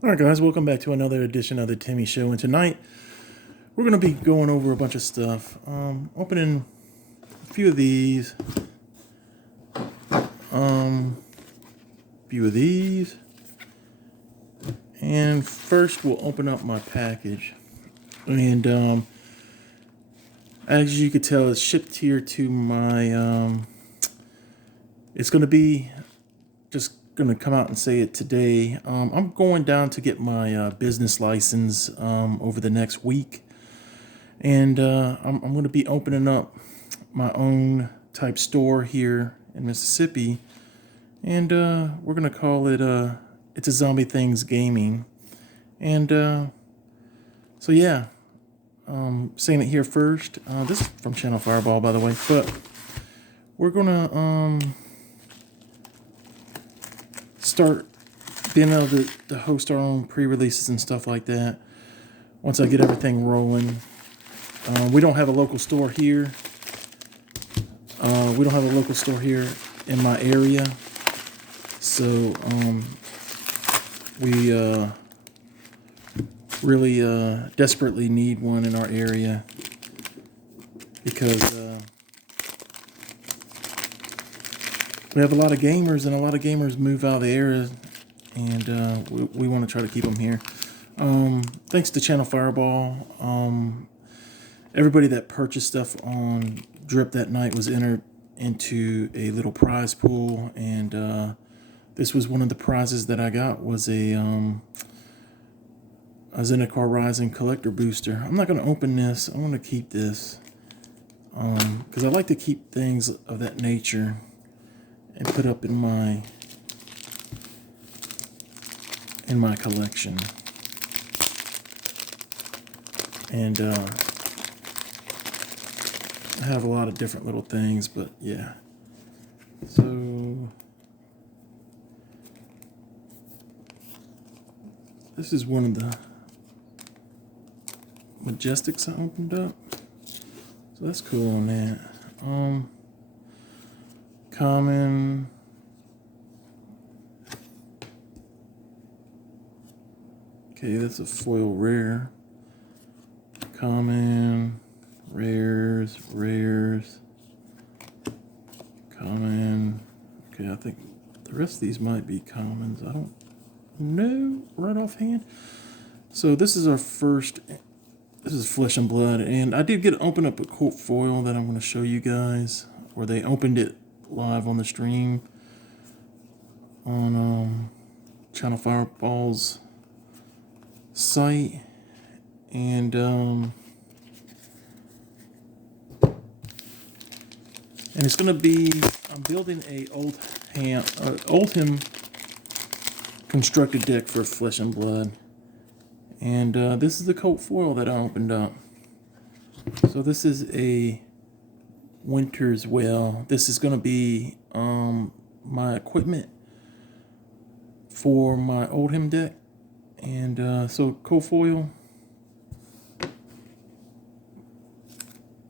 All right, guys, welcome back to another edition of the Timmy Show. And tonight we're going to be going over a bunch of stuff. Opening a few of these, and first we'll open up my package. And as you could tell, it's shipped here to my. It's going to be just going to come out and say it today. I'm going down to get my business license over the next week, and I'm going to be opening up my own type store here in Mississippi, and we're going to call it It's a Zombie Things Gaming. And so yeah, saying it here first. This is from Channel Fireball, by the way, but we're gonna start being able to host our own pre-releases and stuff like that once I get everything rolling. We don't have a local store here. We don't have a local store here in my area, so we really desperately need one in our area because we have a lot of gamers, and a lot of gamers move out of the area, and we want to try to keep them here. Thanks to Channel Fireball, everybody that purchased stuff on Drip that night was entered into a little prize pool, and this was one of the prizes that I got, was a Zendikar Rising collector booster. I'm not going to open this. I want to keep this because I like to keep things of that nature and put up in my collection. And I have a lot of different little things, but yeah. So this is one of the Majestics I opened up. So that's cool on that. Common. Okay, that's a foil rare. Common, rares, common. Okay, I think the rest of these might be commons. I don't know right offhand. So this is our first. This is Flesh and Blood, and I did open up a quote foil that I'm going to show you guys, where they opened it live on the stream on Channel Fireball's site, and it's going to be, I'm building a Oldhim constructed deck for Flesh and Blood. And this is the coat foil that I opened up. So this is a Winter's Well. This is going to be my equipment for my Oldhim deck. And so coat foil,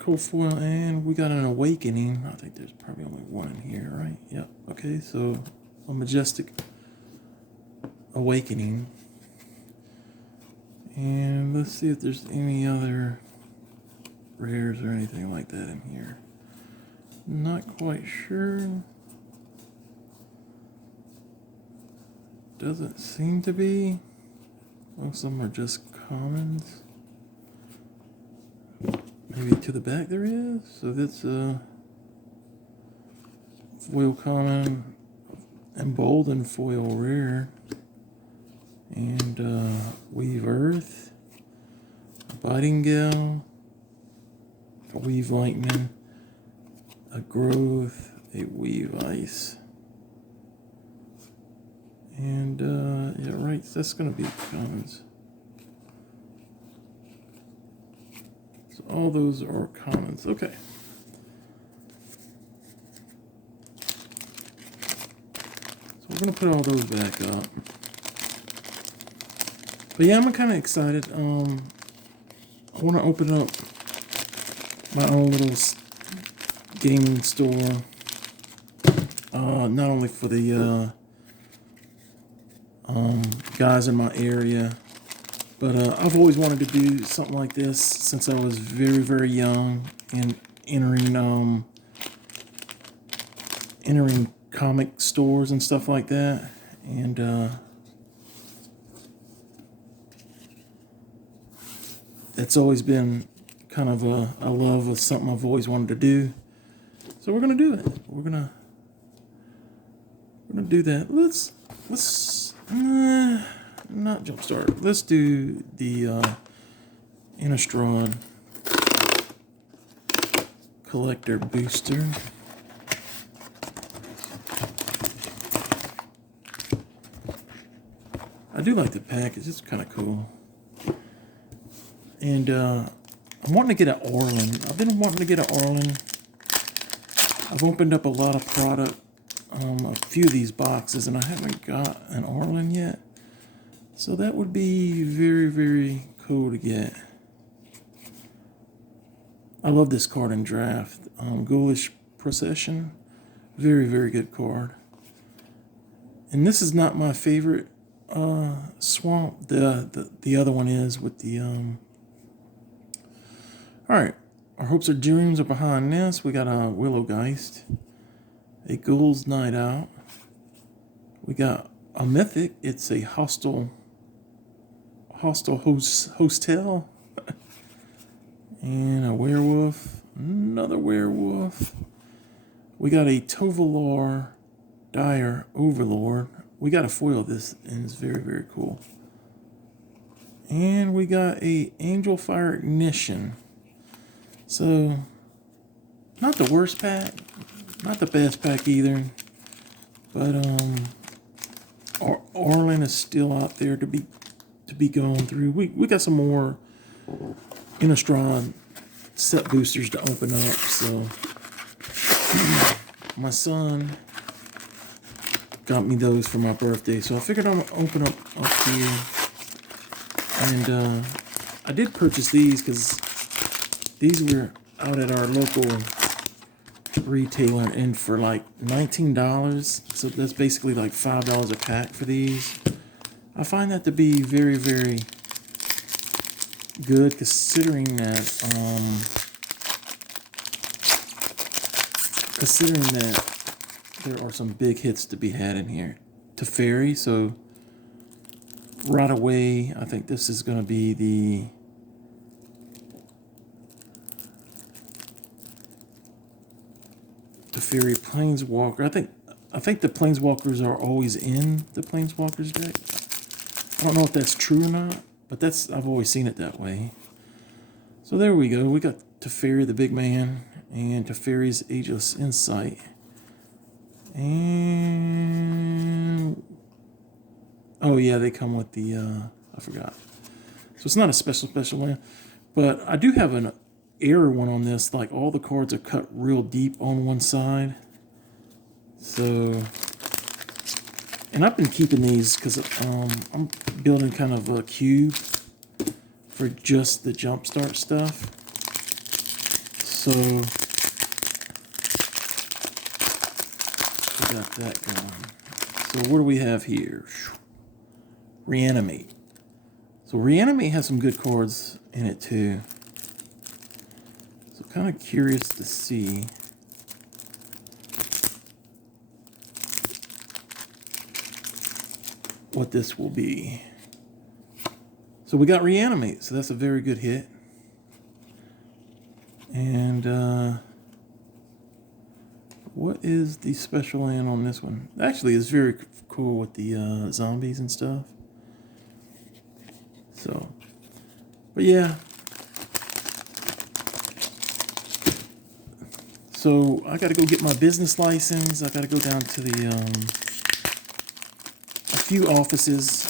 and we got an Awakening. I think there's probably only one in here, right? Yep. Okay, so a Majestic Awakening. And let's see if there's any other rares or anything like that in here. Not quite sure. Doesn't seem to be. Most of them are just commons. Maybe to the back there is. So that's a foil common, emboldened foil rare. And Weave Earth, Biting Gale, a Weave Lightning, a Growth, a Weave Ice. And yeah, right, that's going to be commons. So all those are commons. Okay. So we're going to put all those back up. But yeah, I'm kind of excited. I want to open up my own little gaming store. Not only for the guys in my area. But I've always wanted to do something like this since I was very, very young and entering comic stores and stuff like that. And it's always been kind of a love of something I've always wanted to do. So we're gonna do it. We're gonna do that. Let's not jumpstart. Let's do the Innistrad collector booster. I do like the package. It's kind of cool. And I'm wanting to get an Orlin. I've been wanting to get an Orlin. I've opened up a lot of product, a few of these boxes, and I haven't got an Orlin yet. So that would be very, very cool to get. I love this card in draft. Ghoulish Procession. Very, very good card. And this is not my favorite swamp. The other one is with the Alright. Our hopes or dreams are behind this. We got a Willowgeist. A Ghoul's Night Out. We got a Mythic. It's a hostile hostel. And a werewolf. Another werewolf. We got a Tovolar Dire Overlord. We got a foil of this, and it's very, very cool. And we got a Angel Fire Ignition. So, not the worst pack, not the best pack either. But Orlin is still out there to be going through. We got some more Innistrad set boosters to open up. So my son got me those for my birthday, so I figured I'm gonna open up here. And I did purchase these because these were out at our local retailer and for like $19. So that's basically like $5 a pack for these. I find that to be very, very good, considering that there are some big hits to be had in here. Teferi, so right away, I think this is going to be the Teferi Planeswalker. I think the Planeswalkers are always in the Planeswalkers deck. I don't know if that's true or not, but I've always seen it that way. So there we go. We got Teferi the big man and Teferi's Ageless Insight. And oh yeah, they come with the I forgot. So it's not a special land, but I do have an error one on this. Like all the cards are cut real deep on one side. So, and I've been keeping these because I'm building kind of a cube for just the jumpstart stuff. So we got that going. So what do we have here? Reanimate. So Reanimate has some good cards in it too. So kind of curious to see what this will be. So we got Reanimate, so that's a very good hit. And what is the special land on this one? Actually, it's very cool with the zombies and stuff. So, but yeah. So I got to go get my business license. I got to go down to the a few offices.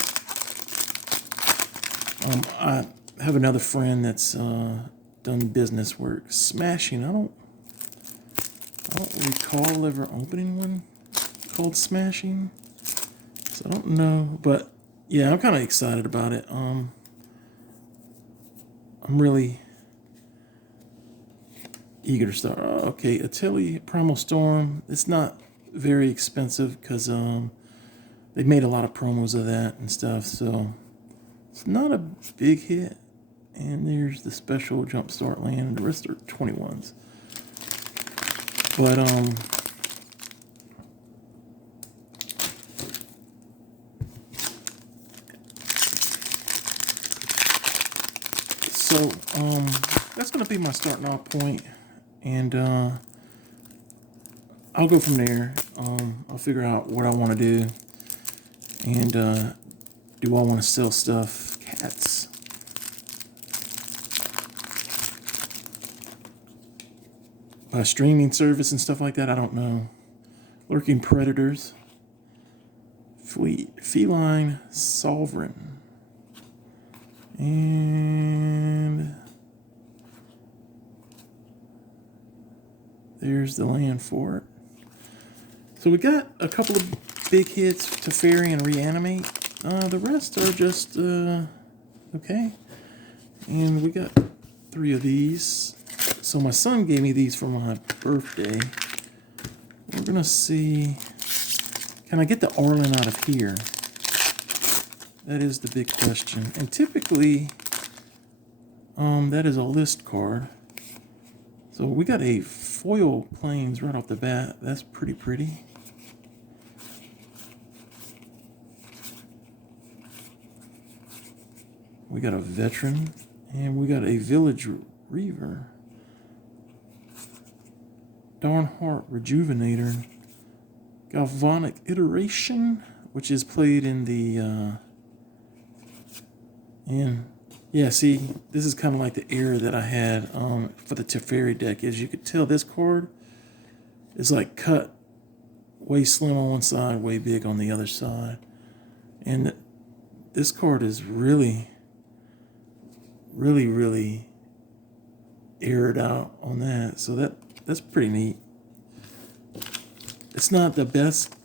I have another friend that's done business work. Smashing. I don't recall ever opening one called Smashing. So I don't know, but yeah, I'm kind of excited about it. I'm really eager to start. Okay, Alittle Primal Storm. It's not very expensive because they they made a lot of promos of that and stuff, so it's not a big hit. And there's the special Jumpstart Land, and the rest are 21s. But so that's gonna be my starting off point, and I'll go from there. I'll figure out what I want to do, and do I want to sell stuff? Cats. Streaming service and stuff like that, I don't know. Lurking predators. Feline sovereign. And there's the land for it. So we got a couple of big hits, Teferi and Reanimate. The rest are just okay. And we got 3 of these. So my son gave me these for my birthday. We're gonna see, can I get the Arlen out of here? That is the big question. And typically, that is a list card. So we got a foil planes right off the bat. That's pretty. We got a veteran, and we got a village reaver. Darnheart Rejuvenator. Galvanic Iteration, which is played in the yeah, see, this is kind of like the error that I had for the Teferi deck. As you could tell, this card is like cut way slim on one side, way big on the other side. And this card is really aired out on that. So that's pretty neat. It's not the best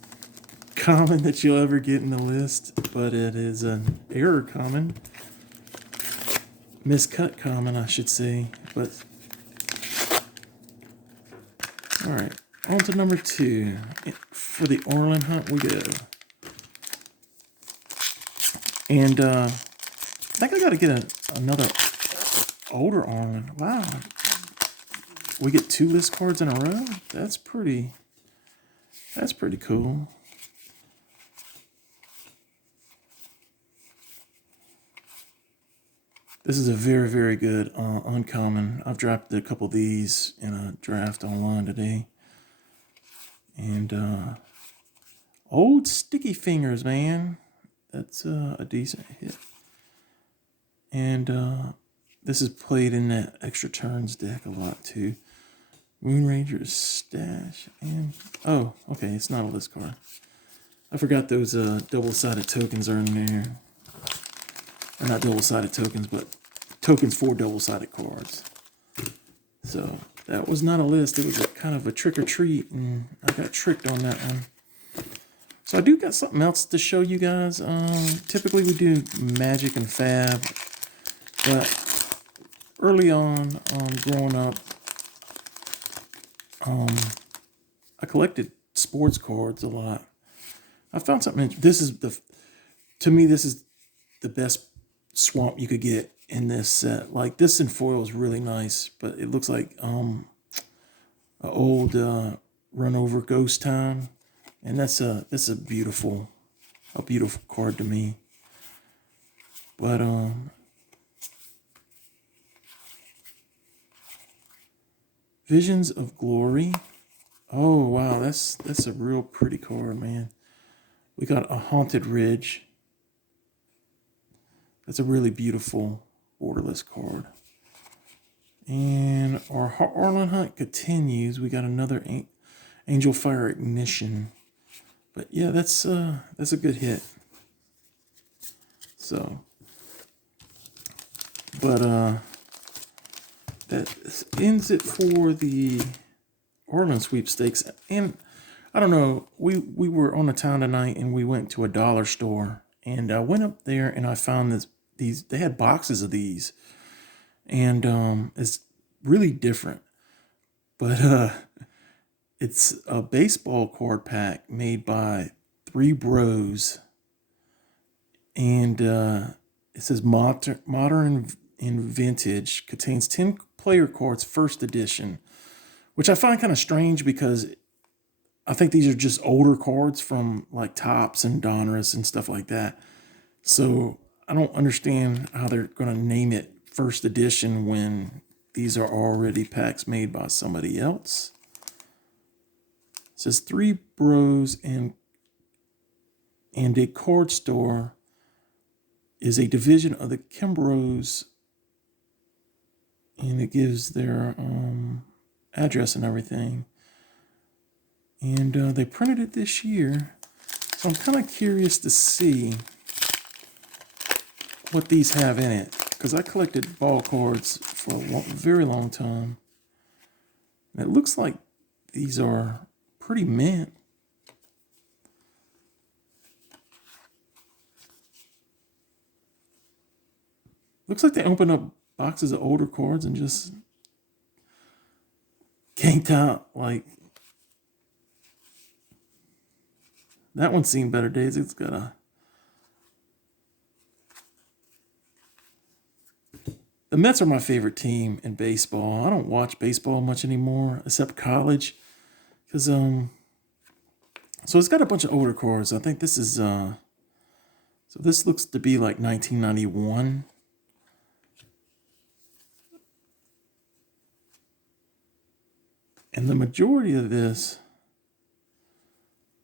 common that you'll ever get in the list, but it is an error common. Miscut common, I should say. But all right, on to number 2. For the Arlen hunt we go. And I think I got to get another older Arlen. Wow. We get 2 list cards in a row? That's pretty cool. This is a very good uncommon. I've dropped a couple of these in a draft online today. And old Sticky Fingers, man. That's a decent hit. And this is played in that extra turns deck a lot too. Moonranger's Stash, and oh, okay, it's not a list card. I forgot those double-sided tokens are in there. Or not double-sided tokens, but tokens for double-sided cards. So that was not a list. It was kind of a trick or treat, and I got tricked on that one. So I do got something else to show you guys. Typically we do Magic and Fab, but early on, growing up, I collected sports cards a lot. I found something. To me, this is the best swamp you could get in this set. Like this in foil is really nice, but it looks like an old run over Ghost Town, and that's a beautiful card to me. But Visions of Glory. Oh wow, that's a real pretty card, man. We got a Haunted Ridge. That's a really beautiful borderless card. And our Arlen hunt continues. We got another Angel Fire Ignition. But yeah, that's a good hit. So, but that ends it for the Arlen sweepstakes. And I don't know, we were on the town tonight and we went to a dollar store, and I went up there and I found these they had boxes of these, and it's really different, but it's a baseball card pack made by 3 bros, And it says modern and vintage, contains 10 player cards, first edition, which I find kind of strange because I think these are just older cards from like Topps and Donruss and stuff like that. So I don't understand how they're going to name it first edition when these are already packs made by somebody else. It says Three Bros and a Card Store is a division of the Kimbros, and it gives their address and everything. And they printed it this year, so I'm kind of curious to see what these have in it, because I collected ball cards for a very long time. And it looks like these are pretty mint. Looks like they opened up boxes of older cards and just ganked out. Like, that one's seen better days. It's got a... The Mets are my favorite team in baseball. I don't watch baseball much anymore, except college. Because, so it's got a bunch of older cards. I think this is, so this looks to be like 1991. And the majority of this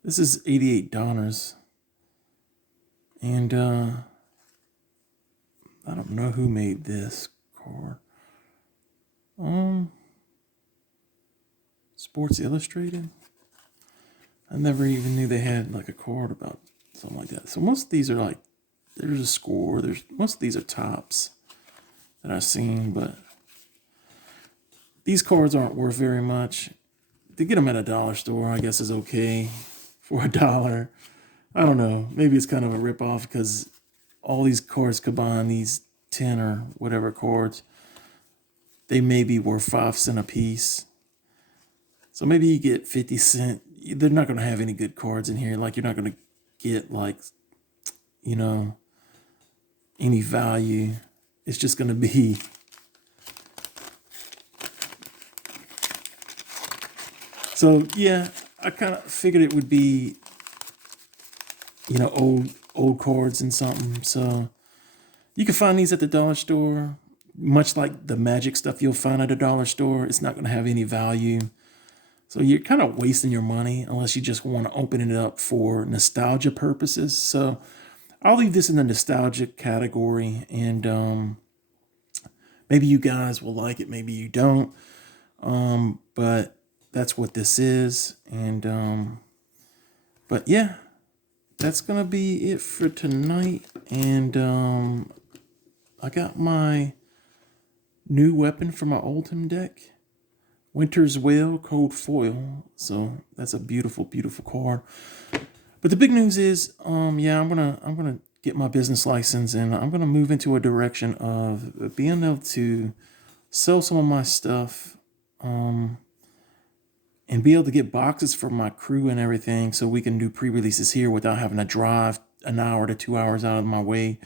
is $88. And I don't know who made this card. Sports Illustrated. I never even knew they had like a card about something like that. So most of these are like, there's a score. Most of these are Topps that I've seen, but these cards aren't worth very much. To get them at a dollar store, I guess is okay for $1. I don't know. Maybe it's kind of a ripoff because all these cards combined, these 10 or whatever cards, they may be worth 5 cents a piece. So maybe you get 50 cents. They're not going to have any good cards in here. Like, you're not going to get, like, you know, any value. It's just going to be... So, yeah, I kind of figured it would be, you know, old cards and something. So you can find these at the dollar store. Much like the Magic stuff you'll find at a dollar store, it's not going to have any value. So you're kind of wasting your money unless you just want to open it up for nostalgia purposes. So I'll leave this in the nostalgic category, and maybe you guys will like it, maybe you don't. But that's what this is. And but yeah, that's gonna be it for tonight. And I got my new weapon for my Oldhim deck, Winter's Wail Cold Foil. So that's a beautiful, beautiful card. But the big news is, yeah, I'm gonna get my business license, and I'm gonna move into a direction of being able to sell some of my stuff, and be able to get boxes for my crew and everything, so we can do pre-releases here without having to drive an hour to 2 hours out of my way,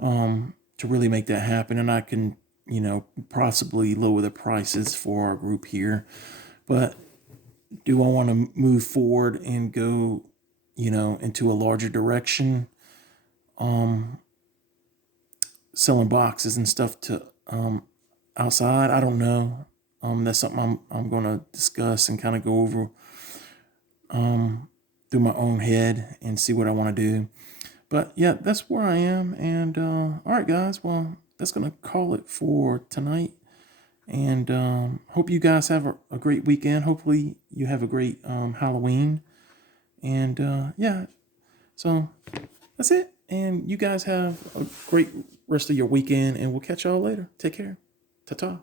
to really make that happen. And I can, you know, possibly lower the prices for our group here. But do I want to move forward and go, you know, into a larger direction, selling boxes and stuff to outside? I don't know. That's something I'm going to discuss and kind of go over through my own head and see what I want to do. But yeah, that's where I am. And all right, guys. Well, that's going to call it for tonight. And hope you guys have a great weekend. Hopefully you have a great Halloween. And yeah, so that's it. And you guys have a great rest of your weekend. And we'll catch y'all later. Take care. Ta-ta.